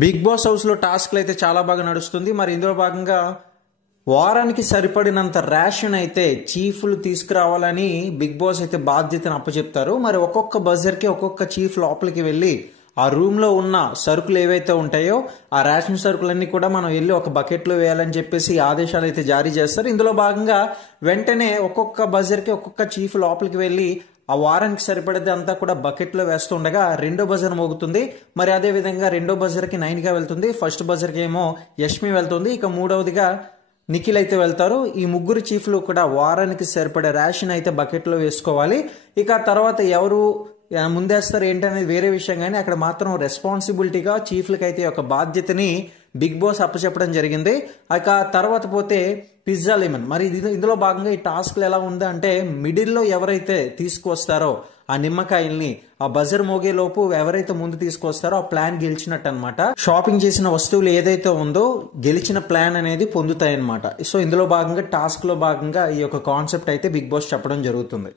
Big boss house లో టాస్క్లు అయితే చాలా బాగా నడుస్తుంది. మరి ఇందులో భాగంగా వారానికి సరిపడినంత రేషన్ అయితే చీఫ్లు తీసుకురావాలని బిగ్ బాస్ అయితే బాధ్యతను అప్పచెప్తారు. మరి ఒక్కొక్క బజర్ కి ఒక్కొక్క చీఫ్ లోపలికి వెళ్ళి ఆ రూమ్ లో ఉన్న సరుకులు ఏవైతే ఉంటాయో ఆ రేషన్ సరుకులన్నీ కూడా మనం వెళ్ళి ఒక బకెట్ లో వేయాలని చెప్పేసి ఆదేశాలు అయితే జారీ చేస్తారు. ఇందులో భాగంగా వెంటనే ఒక్కొక్క బజర్ కి ఒక్కొక్క చీఫ్ లోపలికి వెళ్ళి ఆ వారానికి సరిపడేది అంతా కూడా బకెట్ లో వేస్తుండగా రెండో బజర్ మోగుతుంది. మరి అదే విధంగా రెండో బజర్ కి 9 గా వెళ్తుంది, ఫస్ట్ బజర్ కి ఏమో యష్మి వెళ్తుంది, ఇక మూడవదిగా నిఖిల్ అయితే వెళ్తారు. ఈ ముగ్గురు చీఫ్లు కూడా వారానికి సరిపడే రేషన్ అయితే బకెట్ లో వేసుకోవాలి. ఇక తర్వాత ఎవరు ముందేస్తారు ఏంటనేది వేరే విషయం, కానీ అక్కడ మాత్రం రెస్పాన్సిబిలిటీగా చీఫ్లకి అయితే ఒక బాధ్యతని బిగ్ బాస్ అప్పచెప్పడం జరిగింది. ఇక తర్వాత పోతే పిజ్జా లెమన్. మరి ఇందులో భాగంగా ఈ టాస్క్లు ఎలా ఉందా అంటే మిడిల్లో ఎవరైతే తీసుకొస్తారో ఆ నిమ్మకాయల్ని ఆ బజర్ మోగే లోపు ఎవరైతే ముందు తీసుకొస్తారో ఆ ప్లాన్ గెలిచినట్టు అనమాట. షాపింగ్ చేసిన వస్తువులు ఏదైతే ఉందో గెలిచిన ప్లాన్ అనేది పొందుతాయి అనమాట. సో ఇందులో భాగంగా టాస్క్ లో భాగంగా ఈ యొక్క కాన్సెప్ట్ అయితే బిగ్ బాస్ చెప్పడం జరుగుతుంది.